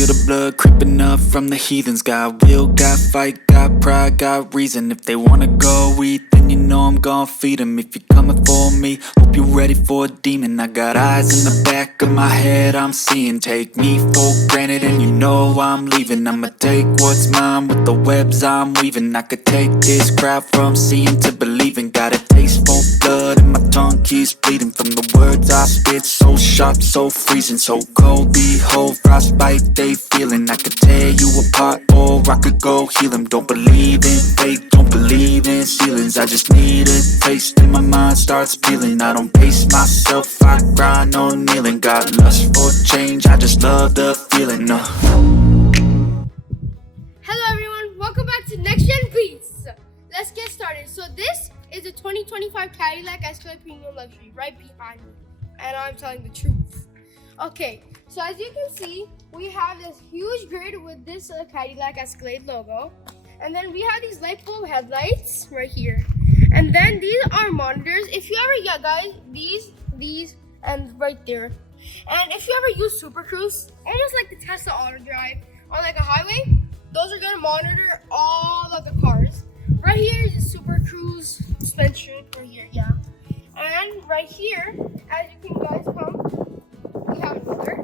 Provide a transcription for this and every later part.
feel the blood creeping up from the heathens. Got will, got fight, got pride, got reason. If they wanna go eat, then you know I'm gon' feed them. If you're coming for me, hope you're ready for a demon. I got eyes in the back of my head, I'm seeing. Take me for granted and you know I'm leaving. I'ma take what's mine with the webs I'm weaving. I could take this crowd from seeing to believing. Got a taste for blood and my tongue keeps bleeding from the words I spit. So sharp, so freezing, so cold. Behold, frostbite they feeling. I could tear you apart or I could go heal them. Don't believe in fate, don't believe in ceilings. I just need a taste and my mind starts peeling. I don't pace myself, I grind on kneeling. Got lust for change, I just love the feeling. Hello everyone, welcome back to Next Gen Beats. Let's get started. So this is a 2025 Cadillac Escalade Premium Luxury right behind me, and I'm telling the truth. Okay, so as you can see, we have this huge grid with this Cadillac Escalade logo, and then we have these light bulb headlights right here, and then these are monitors. If you ever, yeah guys, these, and right there. And if you ever use Super Cruise, almost like the Tesla Auto Drive on like a highway, those are gonna monitor all of the cars. Right here is the Super Cruise suspension right here, yeah. And right here, as you can guys come, we have another.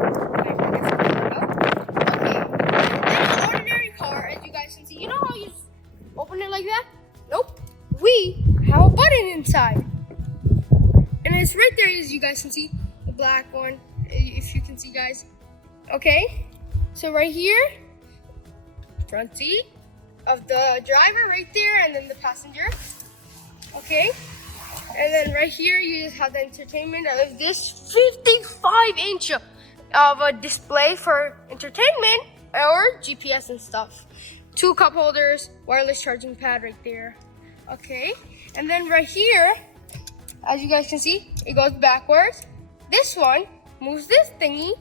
Okay. And an ordinary car, as you guys can see. You know how you just open it like that? Nope. We have a button inside. And it's right there, as you guys can see, the black one, if you can see, guys. Okay. So right here, front seat of the driver right there, and then the passenger. Okay. And then right here, you just have the entertainment of this 55-inch of a display for entertainment or GPS and stuff. 2 cup holders, wireless charging pad right there. Okay. And then right here, as you guys can see, it goes backwards. This one moves this thingy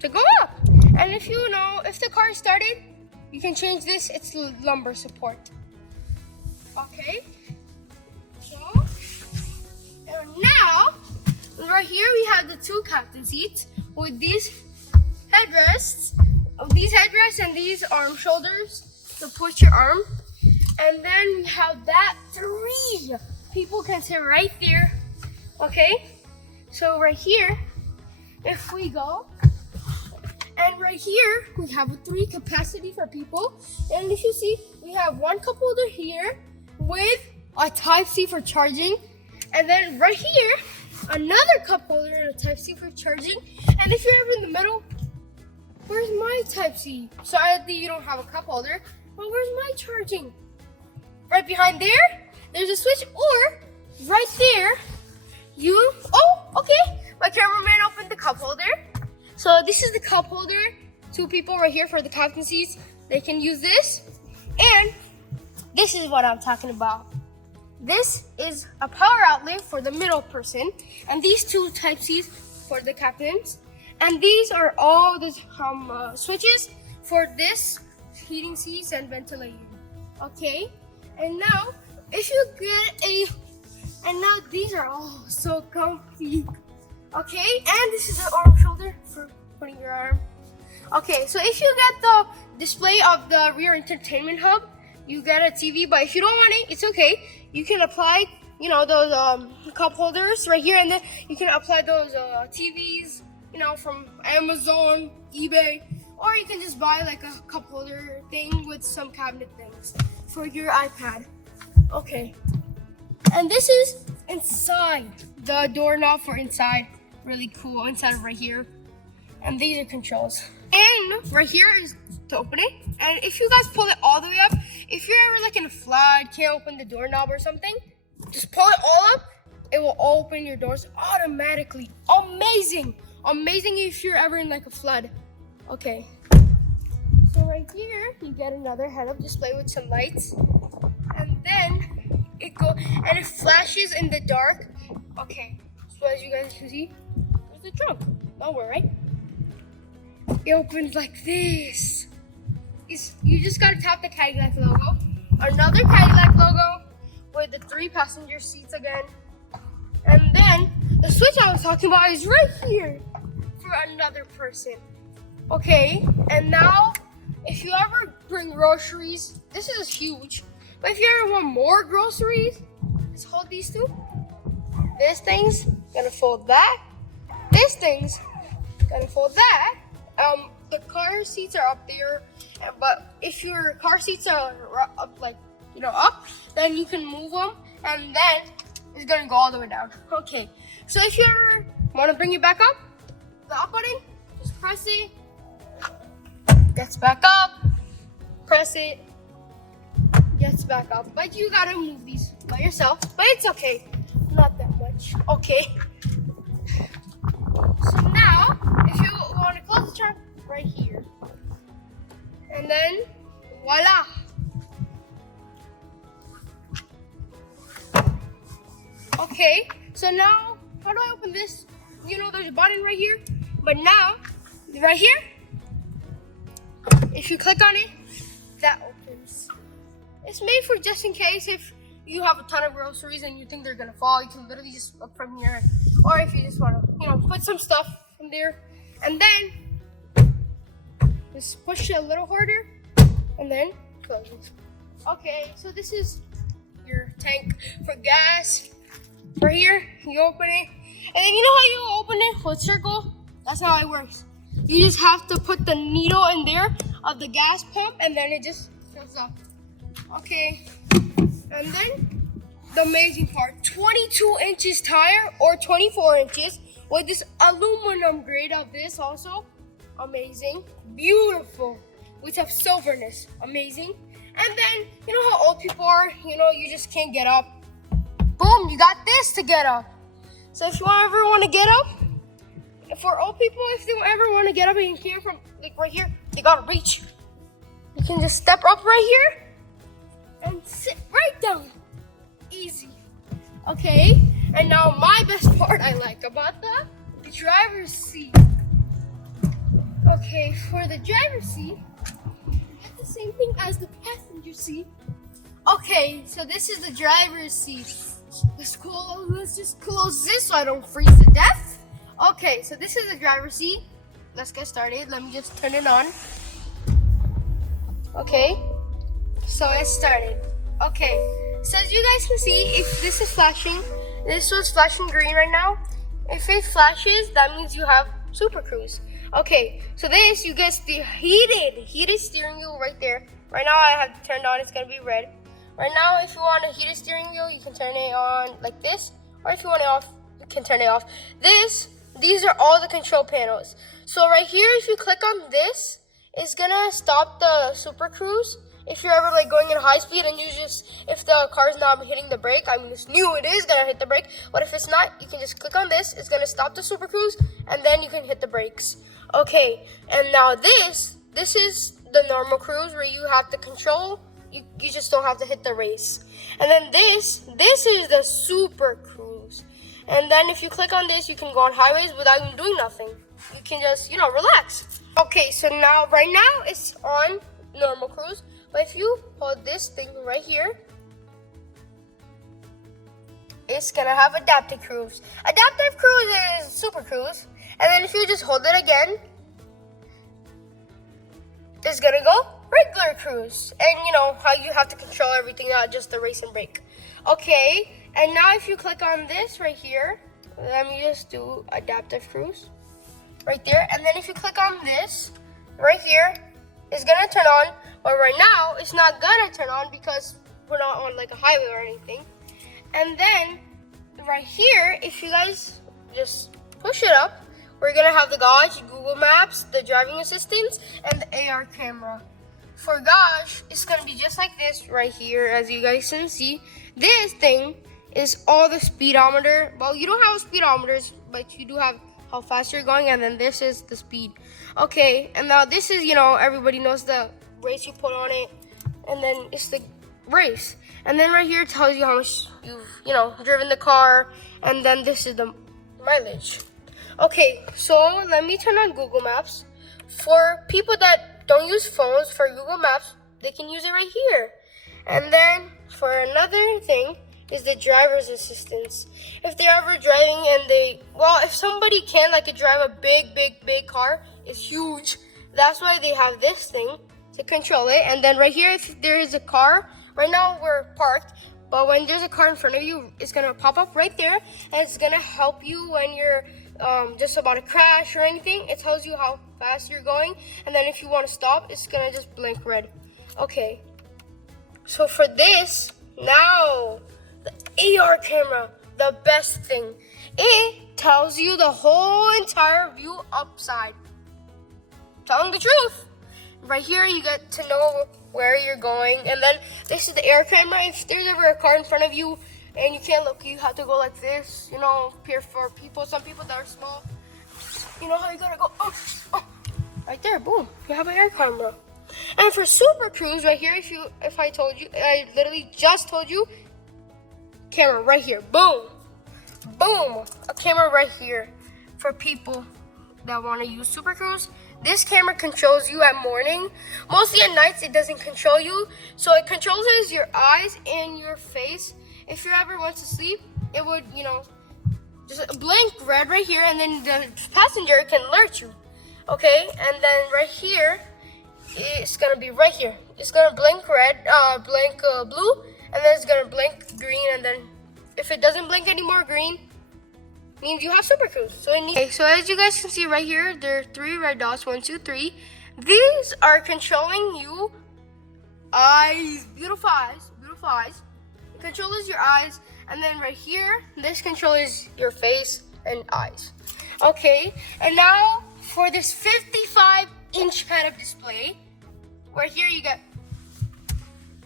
to go up. And if you know, if the car is started, you can change this, it's lumbar support. Okay. So, and now, right here we have the 2 captain seats with these headrests. These headrests and these arm shoulders to push your arm. And then we have that 3 people can sit right there. Okay. So right here, if we go, and right here, we have a 3 capacity for people. And if you see, we have 1 cup holder here with a Type-C for charging. And then right here, another cup holder and a Type-C for charging. And if you're ever in the middle, where's my Type-C? Sorry, you don't have a cup holder, but where's my charging? Right behind there, there's a switch, or right there, okay, my cameraman opened the cup holder. So this is the cup holder. 2 people right here for the captain seats. They can use this. And this is what I'm talking about. This is a power outlet for the middle person. And these 2 Type-Cs for the captains. And these are all the switches for this heating seats and ventilation. Okay. And now, if you get and now these are all so comfy. Okay, and this is an arm shoulder for putting your arm. Okay, so if you get the display of the rear entertainment hub, you get a TV, but if you don't want it, it's okay. You can apply, you know, those cup holders right here, and then you can apply those TVs, you know, from Amazon, eBay, or you can just buy like a cup holder thing with some cabinet things for your iPad. Okay, and this is inside, the doorknob for inside. Really cool inside of right here, and these are controls, and right here is to open it. And if you guys pull it all the way up, if you're ever like in a flood, can't open the doorknob or something, just pull it all up, it will open your doors automatically. Amazing if you're ever in like a flood. Okay, so right here you get another head-up display with some lights, and then it flashes in the dark. Okay, so as you guys can see, there's the trunk. Nowhere, right? It opens like this. You just gotta tap the Cadillac logo. Another Cadillac logo with the 3 passenger seats again. And then the switch I was talking about is right here for another person. Okay, and now if you ever bring groceries, this is huge. But if you ever want more groceries, just hold these two. This thing's gonna fold that. This thing's gonna fold that. The car seats are up there, but if your car seats are up, like up, then you can move them, and then it's gonna go all the way down. Okay, so if you ever want to bring it back up, the up button, just press it. Gets back up. Press it. Gets back up. But you gotta move these by yourself. But it's okay. Not that much. Okay. So now, if you want to close the trunk, right here. And then, voila. Okay, so now, how do I open this? There's a button right here. But now, right here, if you click on it, that opens. It's made for just in case if you have a ton of groceries and you think they're gonna fall, you can literally just look from here. Or if you just wanna, put some stuff in there. And then, just push it a little harder, and then close it. Okay, so this is your tank for gas. Right here, you open it. And then you know how you open it with circle? That's how it works. You just have to put the needle in there of the gas pump, and then it just fills up. Okay, and then the amazing part, 22 inches tire or 24 inches with this aluminum grade of this also. Amazing, beautiful. We have silverness, amazing. And then, you know how old people are, you just can't get up. Boom, you got this to get up. So if you ever want to get up, for old people, if they ever want to get up and here from right here, they gotta reach. You can just step up right here and sit right down. Easy. Okay, and now my best part I like about the driver's seat. Okay, for the driver's seat, it's the same thing as the passenger seat. Okay, so this is the driver's seat. Let's just close this so I don't freeze to death. Okay, so this is the driver's seat. Let's get started. Let me just turn it on. Okay, so it started. Okay, so as you guys can see, if this is flashing, this was flashing green right now. If it flashes, that means you have Super Cruise. Okay, so this, you get the heated steering wheel right there. Right now I have it turned on, it's gonna be red. Right now, if you want a heated steering wheel, you can turn it on like this. Or if you want it off, you can turn it off. These are all the control panels. So right here, if you click on this, it's gonna stop the Super Cruise. If you're ever going in high speed and if the car's not hitting the brake, I mean, it's new, it is gonna hit the brake. But if it's not, you can just click on this. It's gonna stop the Super Cruise, and then you can hit the brakes. Okay, and now this is the normal cruise where you have to control. You just don't have to hit the race. And then this is the Super Cruise. And then if you click on this, you can go on highways without even doing nothing. You can just, relax. Okay, so right now it's on normal cruise. But if you hold this thing right here, it's gonna have adaptive cruise. Adaptive cruise is Super Cruise. And then if you just hold it again, it's gonna go regular cruise. And you know how you have to control everything, not just the race and brake. Okay, and now if you click on this right here, let me just do adaptive cruise right there. And then if you click on this right here, it's gonna turn on. But right now, it's not gonna turn on because we're not on like a highway or anything. And then right here, if you guys just push it up, we're gonna have the Gosh, Google Maps, the driving assistance, and the AR camera. For Gosh, it's gonna be just like this right here, as you guys can see. This thing is all the speedometer. Well, you don't have speedometers, but you do have how fast you're going, and then this is the speed. Okay, and now this is, everybody knows the race you put on it, and then it's the race. And then right here it tells you how much you've, driven the car, and then this is the mileage. Okay, so let me turn on Google Maps. For people that don't use phones, for Google Maps, they can use it right here. And then for another thing is the driver's assistance. If they're ever driving and if somebody can drive a big car, it's huge, That's why they have this thing to control it. And then right here, if there is a car, right now we're parked, but when there's a car in front of you, it's gonna pop up right there, and it's gonna help you when you're just about to crash or anything. It tells you how fast you're going, and then if you want to stop, it's gonna just blink red. Okay, so for this, now the AR camera, the best thing, it tells you the whole entire view upside. Telling the truth. Right here, you get to know where you're going, and then this is the AR camera. If there's ever a car in front of you and you can't look, you have to go like this, you know, here for people, some people that are small, you know how you gotta go, right there, boom, you have an AR camera. And for Super Cruise, right here, if I told you, I literally just told you, camera right here, boom, boom, a camera right here for people that want to use Super Cruise. This camera controls you at morning. Mostly at nights, it doesn't control you. So it controls your eyes and your face. If you ever went to sleep, it would, you know, just blink red right here, and then the passenger can alert you. Okay, and then right here, it's gonna be right here. It's gonna blink red, blink blue, and then it's gonna blink green. And then if it doesn't blink anymore green, means you have Super Cruise. So as you guys can see right here, there are 3 red dots, 1, 2, 3. These are controlling you eyes, beautiful eyes, beautiful eyes. It controls your eyes, and then right here, this controls your face and eyes. Okay, and now for this 55-inch head-up display, right here you get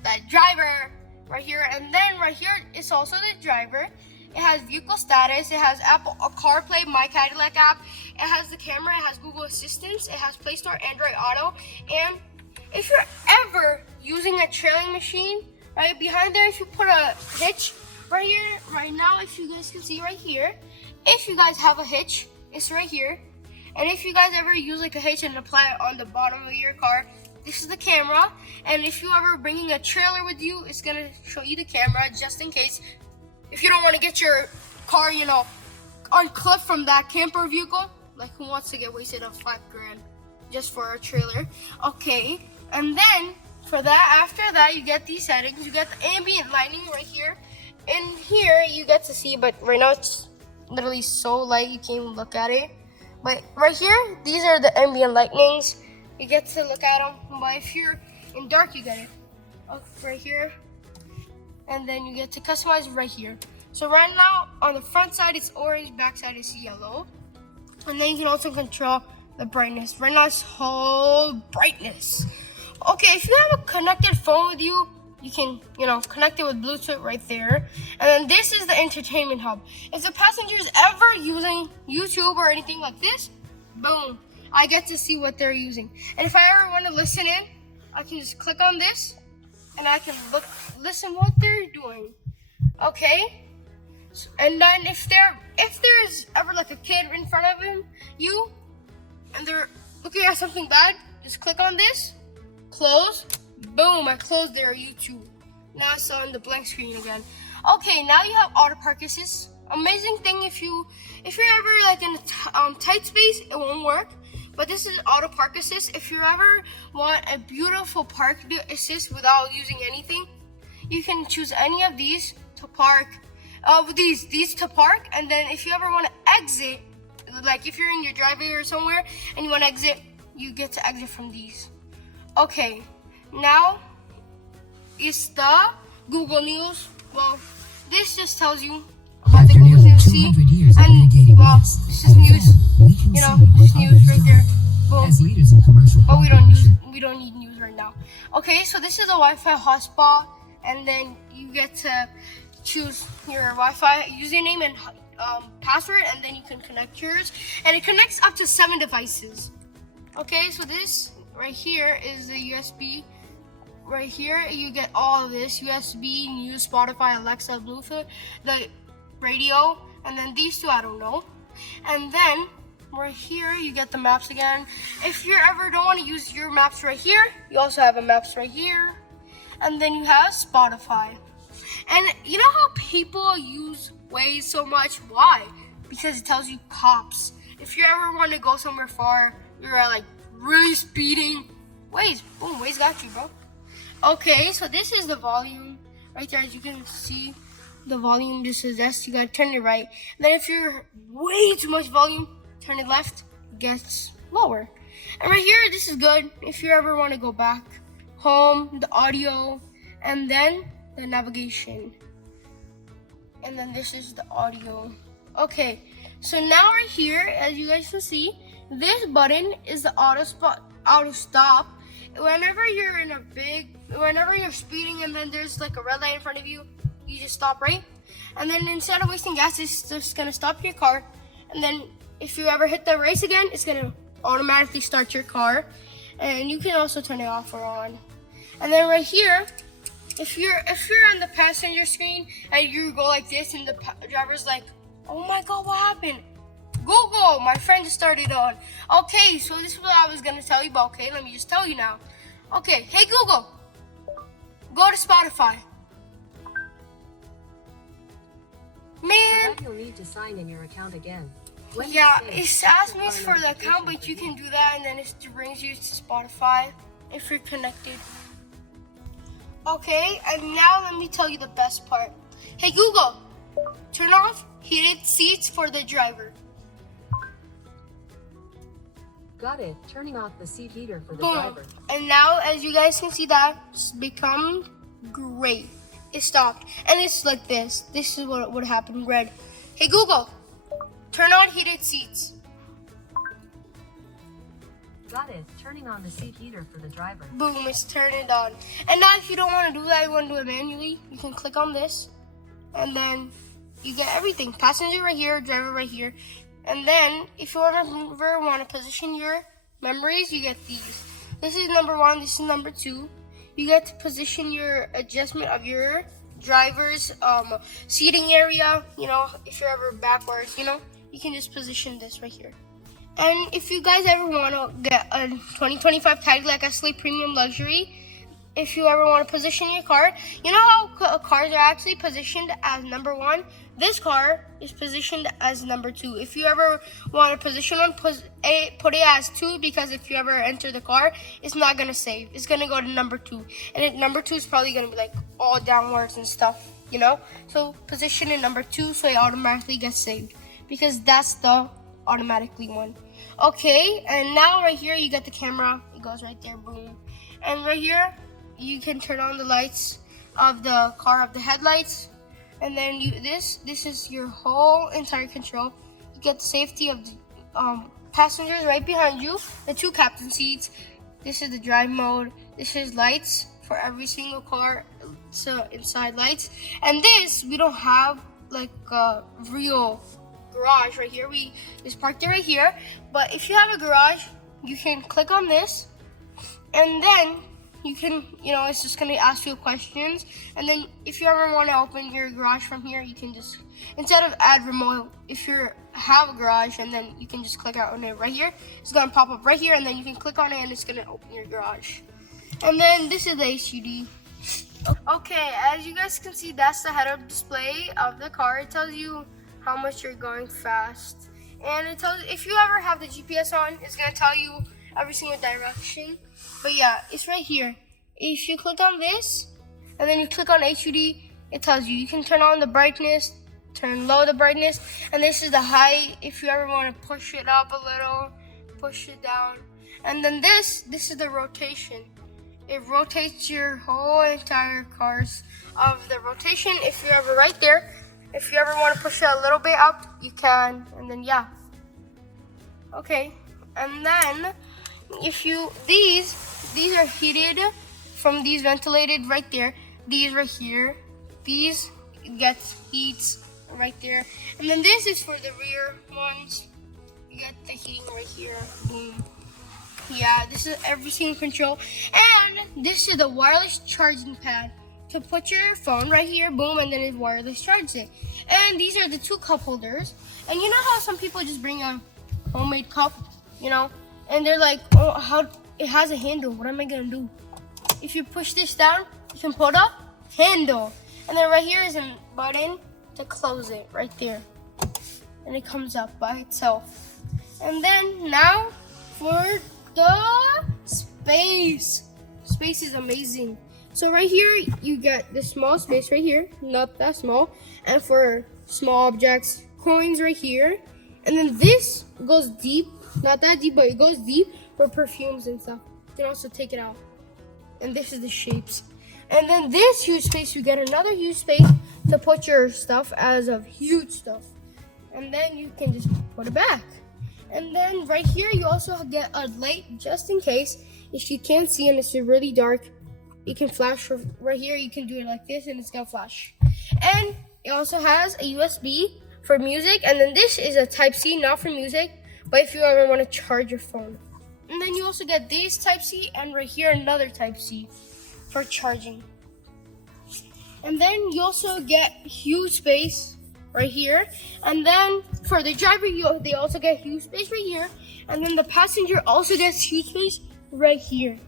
the driver right here, and then right here is also the driver. It has vehicle status, it has Apple CarPlay, My Cadillac app, it has the camera, it has Google Assistant, it has Play Store, Android Auto, and if you're ever using a trailing machine, right behind there, if you put a hitch right here, right now, if you guys can see right here, if you guys have a hitch, it's right here, and if you guys ever use like a hitch and apply it on the bottom of your car, this is the camera, and if you ever bringing a trailer with you, it's gonna show you the camera just in case. If you don't want to get your car, you know, unclipped from that camper vehicle, like who wants to get wasted of $5 grand just for a trailer? Okay, and then for that, after that, you get these settings. You get the ambient lighting right here. In here, you get to see, but right now it's literally so light you can't even look at it. But right here, these are the ambient lightnings. You get to look at them. But if you're in dark, you get it. Oh, right here. And then you get to customize right here. So right now, on the front side, it's orange, back side is yellow. And then you can also control the brightness. Right now, it's whole brightness. Okay, if you have a connected phone with you, you can, you know, connect it with Bluetooth right there. And then this is the entertainment hub. If the passenger is ever using YouTube or anything like this, boom, I get to see what they're using. And if I ever want to listen in, I can just click on this, and I can listen what they're doing. Okay, and then if there's ever like a kid in front of you, and they're looking at something bad, just click on this, close, boom, I closed their YouTube. Now it's on the blank screen again. Okay, now you have auto park assist. Amazing thing if you're ever like in a tight space, it won't work. But this is auto park assist. If you ever want a beautiful park assist without using anything, you can choose any of these to park. These to park, and then if you ever want to exit, like if you're in your driveway or somewhere and you want to exit, you get to exit from these. Okay, now it's the Google News. Well, this just tells you about the Google News. See, and well, this is news. You know, this news right there. Boom. As leaders in commercial But we don't need news right now. Okay, so this is a Wi-Fi hotspot, and then you get to choose your Wi-Fi username and password, and then you can connect yours, and it connects up to 7 devices. Okay, so this right here is the USB. Right here, you get all of this: USB, news, Spotify, Alexa, Bluetooth, the radio, and then these two I don't know. And then right here, you get the maps again. If you ever don't want to use your maps right here, you also have a maps right here. And then you have Spotify. And you know how people use Waze so much? Why? Because it tells you cops. If you ever want to go somewhere far, you're at like really speeding, Waze, boom, Waze got you, bro. Okay, so this is the volume right there. As you can see, the volume just suggests you gotta turn it right. And then if you're way too much volume, turn it left, it gets lower. And right here, this is good if you ever want to go back home, the audio, and then the navigation. And then this is the audio. Okay, so now right here, as you guys can see, this button is the auto stop. Whenever you're speeding and then there's like a red light in front of you, you just stop, right? And then instead of wasting gas, it's just gonna stop your car. And then if you ever hit the race again, it's gonna automatically start your car. And you can also turn it off or on. And then right here, if you're on the passenger screen and you go like this and the driver's like, oh my God, what happened? Google, my friend just started on. Okay, so this is what I was gonna tell you about. Okay, let me just tell you now. Okay, hey Google, go to Spotify. Man, You'll need to sign in your account again. yeah, it asks me for the account, but you can do that and then it brings you to Spotify if you're connected. Okay, and now let me tell you the best part. Hey Google, turn off heated seats for the driver. Got it. Turning off the seat heater for the Boom. driver. And now, as you guys can see, that's become great. It stopped. And it's like this. This is what would happen. Red. Hey Google, turn on heated seats. Got it. Turning on the seat heater for the driver. Boom, it's turned it on. And now if you don't want to do that, you want to do it manually, you can click on this. And then you get everything. Passenger right here, driver right here. And then if you ever want to position your memories, you get these. This is number 1, this is number 2. You get to position your adjustment of your driver's seating area. You know, if you're ever backwards, you know, you can just position this right here. And if you guys ever want to get a 2025 Cadillac Escalade Premium Luxury, if you ever want to position your car, you know how cars are actually positioned as number 1? This car is positioned as number 2. If you ever want to position one, put it as 2, because if you ever enter the car, it's not going to save. It's going to go to number 2. And number 2 is probably going to be like all downwards and stuff, you know? So position in number 2 so it automatically gets saved, because that's the automatically one. Okay, and now right here you got the camera. It goes right there, boom. And right here you can turn on the lights of the car, of the headlights. And then this is your whole entire control. You get the safety of the passengers right behind you, the 2 captain seats. This is the drive mode. This is lights for every single car, so inside lights. And this, we don't have like a real garage right here. We just parked it right here. But if you have a garage, you can click on this, and then you can, you know, it's just gonna ask you questions. And then if you ever want to open your garage from here, you can just, instead of add remote, if you have a garage, and then you can just click on it right here. It's gonna pop up right here, and then you can click on it and it's gonna open your garage. And then this is the HUD. Okay, as you guys can see, that's the head-up display of the car. It tells you how much you're going fast. And it tells, if you ever have the GPS on, it's gonna tell you every single direction. But yeah, it's right here. If you click on this and then you click on HUD, it tells you can turn on the brightness, turn low the brightness, and this is the height. If you ever want to push it up a little, push it down. And then this is the rotation. It rotates your whole entire cars of the rotation. If you're ever right there, if you ever want to push it a little bit up, you can. And then yeah. Okay. And then if you, these are heated from these ventilated right there. These right here. These gets heats right there. And then this is for the rear ones. You get the heating right here. Boom. Yeah, this is every single control. And this is the wireless charging pad to put your phone right here, boom, and then it wireless charges it. And these are the 2 cup holders. And you know how some people just bring a homemade cup, you know, and they're like, oh, how it has a handle, what am I gonna do? If you push this down, you can put up handle. And then right here is a button to close it right there. And it comes up by itself. And then now for the space. Space is amazing. So right here, you get the small space right here, not that small. And for small objects, coins right here. And then this goes deep, not that deep, but it goes deep for perfumes and stuff. You can also take it out. And this is the shapes. And then this huge space, you get another huge space to put your stuff as of huge stuff. And then you can just put it back. And then right here, you also get a light just in case. If you can't see and it's really dark, you can flash right here. You can do it like this and it's gonna flash. And it also has a USB for music. And then this is a Type-C, not for music, but if you ever want to charge your phone. And then you also get this Type-C and right here another Type-C for charging. And then you also get huge space right here. And then for the driver, they also get huge space right here. And then the passenger also gets huge space right here.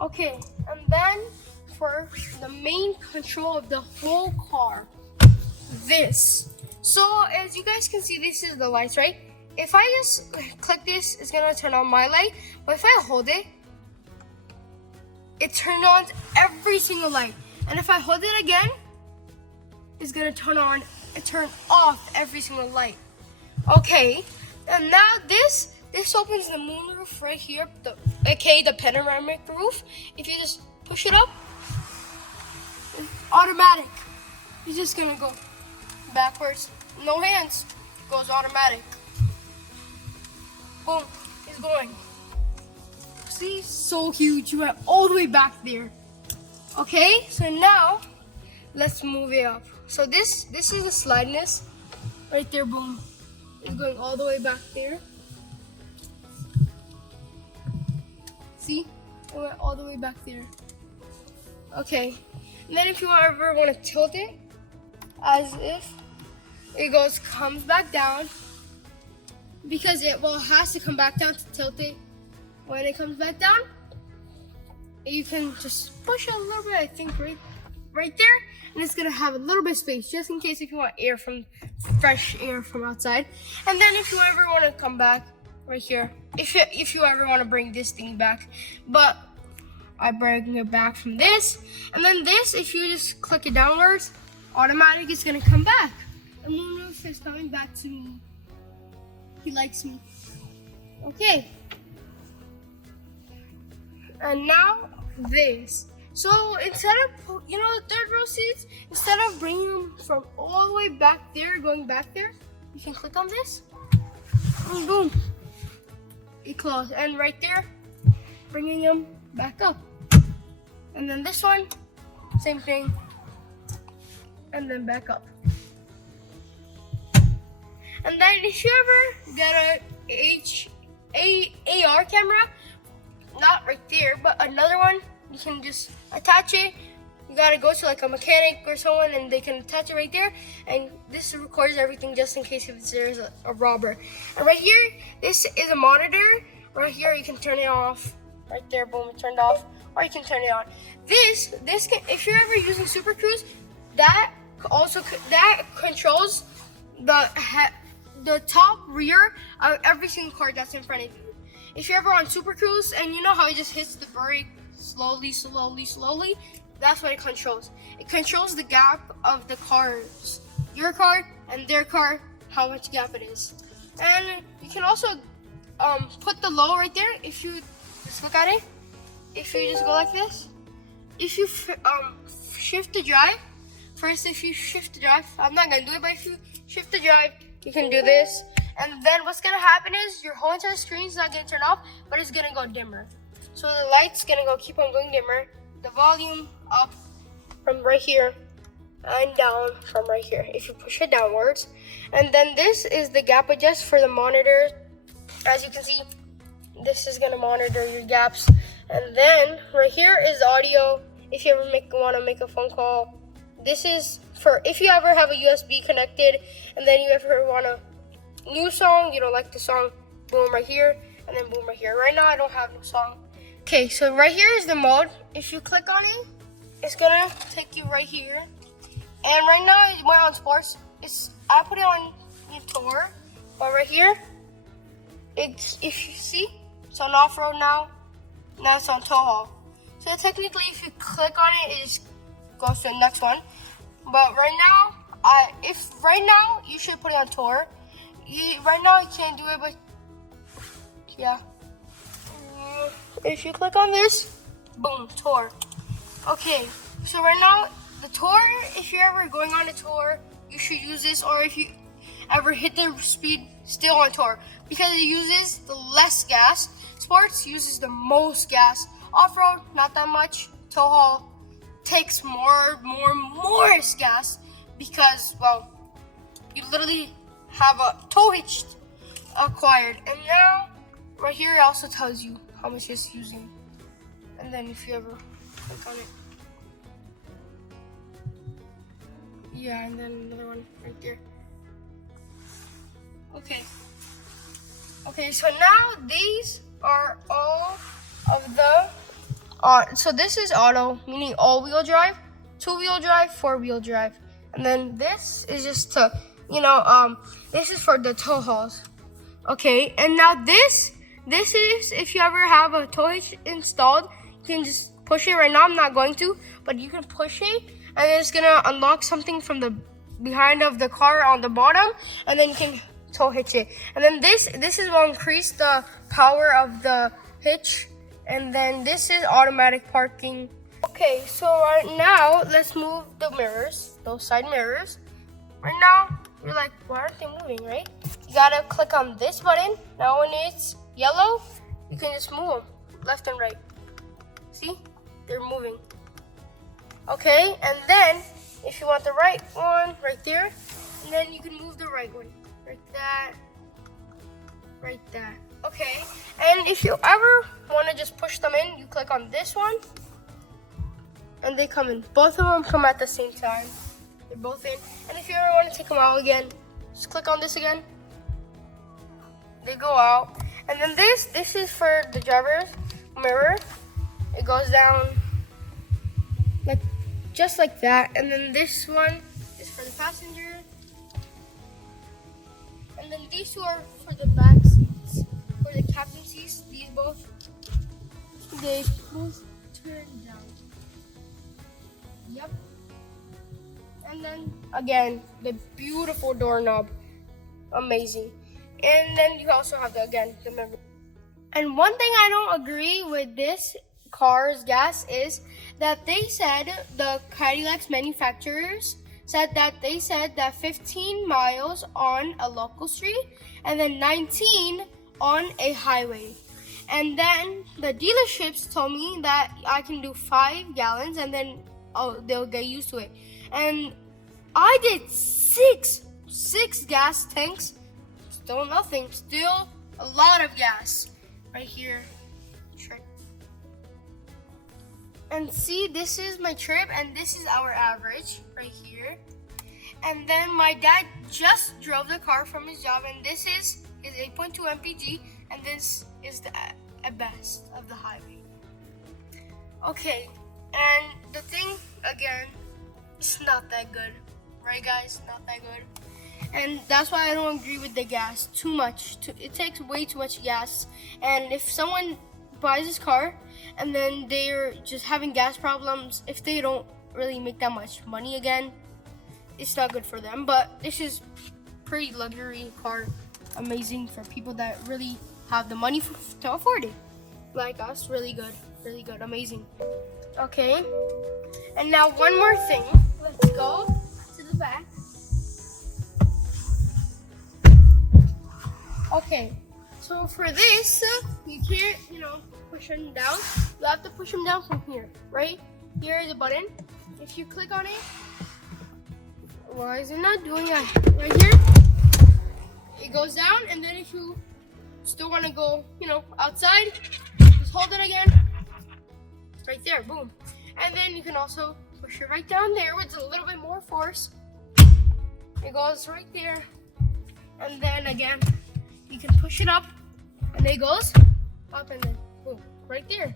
Okay, and then for the main control of the whole car, this. So as you guys can see, this is the lights, right? If I just click this, it's gonna turn on my light. But if I hold it, it turned on every single light. And if I hold it again, it's gonna turn off every single light. Okay, and now this opens the moonroof right here, aka the panoramic roof. If you just push it up, it's automatic. It's just gonna go backwards, no hands, goes automatic. Boom, it's going. See, so huge. You went all the way back there. Okay, so now let's move it up. So this is the slideness right there. Boom, it's going all the way back there. See, it went all the way back there. Okay, and then if you ever want to tilt it, as if it comes back down, because it has to come back down to tilt it. When it comes back down, you can just push it a little bit, I think right there, and it's gonna have a little bit of space just in case if you want fresh air from outside. And then if you ever want to come back right here, if you ever want to bring this thing back, but I bring it back from this, and then this, if you just click it downwards, automatic is gonna come back. And moonroof is coming back to me. He likes me. Okay. And now this. So instead of, the third row seats, instead of bringing them from all the way back there, going back there, you can click on this, and boom, it closed. And right there, bringing them back up. And then this one, same thing, and then back up. And then if you ever get a AR camera, not right there, but another one, you can just attach it. You gotta go to like a mechanic or someone and they can attach it right there. And this records everything just in case if there's a robber. And right here, this is a monitor. Right here, you can turn it off. Right there, boom, it turned off. Or you can turn it on. This can, if you're ever using Super Cruise, that controls the top rear of every single car that's in front of you. If you're ever on Super Cruise and you know how it just hits the brake slowly, that's what it controls. It controls the gap of the cars, your car and their car, how much gap it is. And you can also put the low right there. If you just look at it, if you just go like this, if you shift the drive, first if you shift the drive, I'm not gonna do it, but if you shift the drive, you can do this. And then what's gonna happen is your whole entire screen is not gonna turn off, but it's gonna go dimmer. So the light's gonna keep on going dimmer. The volume up from right here and down from right here if you push it downwards. And then this is the gap adjust for the monitor. As you can see, this is gonna monitor your gaps. And then right here is audio. If you ever want to make a phone call, this is for if you ever have a USB connected, and then you ever want a new song, you don't like the song, boom right here, and then boom right here. Right now I don't have no song. Okay, so right here is the mode. If you click on it, it's gonna take you right here. And right now it went on sports. I put it on tour, but right here it's, if you see, it's on off-road now. Now it's on tow haul. So technically, if you click on it, it just goes to the next one. But right now, you should put it on tour. Right now, you can't do it, but yeah. If you click on this, boom, tour. Okay, so right now, the tour, if you're ever going on a tour, you should use this, or if you ever hit the speed, still on tour, because it uses the less gas. Sports uses the most gas. Off-road, not that much. Tow haul takes more gas because, well, you literally have a tow hitch acquired. And now, right here, it also tells you how much it's using. And then if you ever click on it. Yeah, and then another one right there. Okay, so now these are all of the, so this is auto, meaning all-wheel drive, two-wheel drive, four-wheel drive. And then this is just to, this is for the tow hauls. Okay, and now this is, if you ever have a tow hitch installed, you can just push it. Right now I'm not going to, but you can push it, and it's gonna unlock something from the behind of the car on the bottom, and then you can tow hitch it. And then this is will increase the power of the hitch. And then this is automatic parking. Okay, so right now let's move the mirrors, those side mirrors. Right now you're like, why aren't they moving, right? You gotta click on this button. Now when it's yellow, you can just move them left and right. See, they're moving. Okay, and then if you want the right one, right there, and then you can move the right one. Right that. Okay, and if you ever want to just push them in, you click on this one, and they come in. Both of them come at the same time. They're both in. And if you ever want to take them out again, just click on this again. They go out. And then this is for the driver's mirror. It goes down just like that. And then this one is for the passenger. And then these two are for the back seats, for the captain seats. These both, they both turn down. Yep. And then again, the beautiful doorknob, amazing. And then you also have the memory. And one thing I don't agree with this car's gas is that they said, the Cadillac's manufacturers said that 15 miles on a local street and then 19 on a highway. And then the dealerships told me that I can do 5 gallons and then they'll get used to it. And I did six gas tanks, still nothing, still a lot of gas right here. And see, this is my trip, and this is our average right here. And then my dad just drove the car from his job, and this is his 8.2 mpg, and this is the best of the highway. Okay, and the thing again, it's not that good, right, guys? Not that good, and that's why I don't agree with the gas too much. It takes way too much gas, and if someone buys this car and then they're just having gas problems, if they don't really make that much money again, it's not good for them. But this is pretty luxury car, amazing for people that really have the money to afford it, like us. Really good, amazing. Okay, and now one more thing, let's go to the back. Okay, so for this, you can't, push them down. You have to push them down from here, right? Here is a button. If you click on it, why is it not doing that? Right here, it goes down, and then if you still want to go, outside, just hold it again. Right there, boom. And then you can also push it right down there with a little bit more force. It goes right there. And then again, you can push it up, and it goes up, and then boom, right there.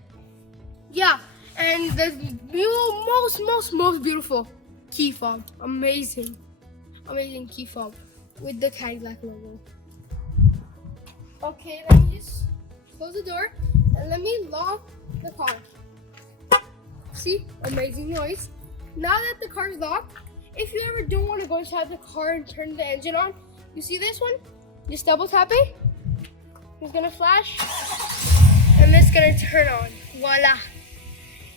Yeah, and the most beautiful key fob, amazing key fob with the Cadillac logo. Okay, let me just close the door and let me lock the car. See, amazing noise. Now that the car is locked, if you ever don't want to go inside the car and turn the engine on, you see this one? Just double tap it. It's gonna flash, and it's gonna turn on. Voila.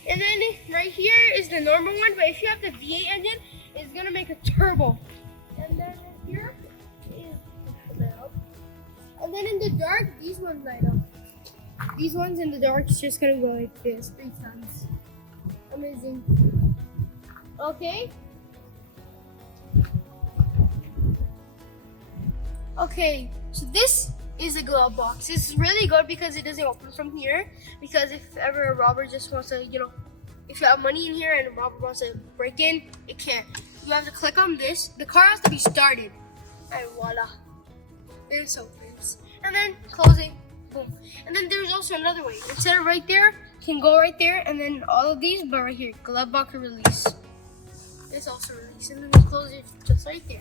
And then right here is the normal one, but if you have the V8 engine, it's gonna make a turbo. And then here is the bell. And then in the dark, these ones light up. These ones in the dark, it's just gonna go like this 3 times. Amazing. Okay. Okay, so this is a glove box. It's really good because it doesn't open from here. Because if ever a robber just wants to, if you have money in here and a robber wants to break in, it can't. You have to click on this. The car has to be started. And voila. This opens. And then close it. Boom. And then there's also another way. Instead of right there, you can go right there and then all of these, but right here, glove box release. It's also release. And then you close it just right there.